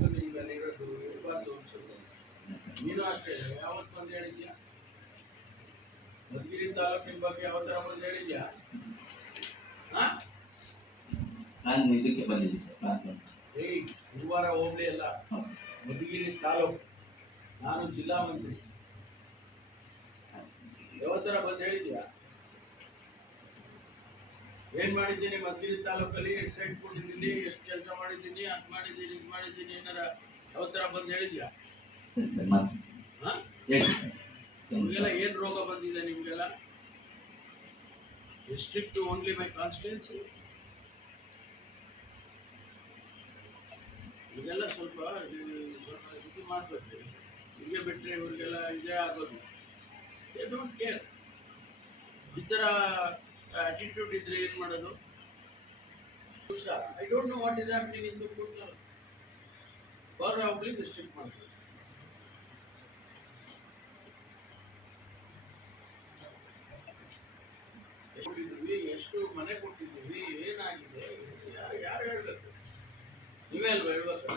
ಟೈಮ್ಗಳು ನಿಮ್ಗೆ ಇರೋದು ಇರಬಾರ್ದು ಅನ್ಸುತ್ತೆ ನೀನು ಅಷ್ಟೇ ಯಾವತ್ತು ಬಂದು ಹೇಳಿದ್ಯಾ? ಮಧುಗಿರಿ ತಾಲೂಕಿನ ಬಗ್ಗೆ ಯಾವ ಥರ ಬಂದು ಹೇಳಿದ್ಯಾ? ಹಾಂ ನಾನು ಇದಕ್ಕೆ ಬಂದಿದ್ದೀನಿ ಸರ್ ಪ್ಲಾನ್ ಏಯ್ ಗುರುವಾರ ಹೋಗ್ಲಿ ಅಲ್ಲ. ಮಧುಗಿರಿ ತಾಲೂಕು ನಾನು ಜಿಲ್ಲಾ ಮಂತ್ರಿ. ಯಾವ ಥರ ಬಂದು ಹೇಳಿದ್ಯಾ? ಏನ್ ಮಾಡಿದ್ದೀನಿ ಮಧುಗಿರಿ ತಾಲೂಕಲ್ಲಿ ಎಷ್ಟು ಸೈಟ್ ಕೊಟ್ಟಿದ್ದೀನಿ ಎಷ್ಟು ಕೆಲಸ ಅದ್ ಮಾಡಿದ್ದೀನಿ ಇದು ಮಾಡಿದ್ದೀನಿ ಏನಾರ ಬಂದು ಹೇಳಿದ್ಯಾ? ಹಾ? ನಿಮಗೆಲ್ಲ ಏನು ರೋಗ ಬಂದಿದೆ ನಿಮಗೆಲ್ಲ? ಡಿಸ್ಟ್ರಿಕ್ಟ್ ಓನ್ಲಿ ಮೈ ಕಾನ್ಸ್ಟಿಟ್ಯೂನ್ಸಿ ಇದೆಲ್ಲ ಸ್ವಲ್ಪ ಇದು ಸ್ವಲ್ಪ ಇದು ಮಾಡಬೇಕು. ಹೀಗೆ ಬಿಟ್ಟರೆ ಇವ್ರಿಗೆಲ್ಲ ಇದೇ ಆಗೋದು. ದೇ ಡೋಂಟ್ ಕೇರ್ ಈ ಥರ ಆಟಿಟ್ಯೂಡ್ ಇದ್ರೆ ಏನು ಮಾಡೋದು? I don't know what is happening in ಕೂಟ್ಲ ಗೌರವ ಹುಬ್ಳಿ ಡಿಸ್ಟ್ರಿಕ್ಟ್ ಮಾಡ್ತೀವಿ ಎಷ್ಟು ಕೊಟ್ಟಿದ್ದೀವಿ, ಎಷ್ಟು ಮನೆ ಕೊಟ್ಟಿದ್ದೀವಿ, ಏನಾಗಿದೆ? ಯಾರು ಯಾರು ಹೇಳ್ಬೇಕು? ನೀವೇ ಅಲ್ವಾ ಹೇಳ್ಬೇಕು?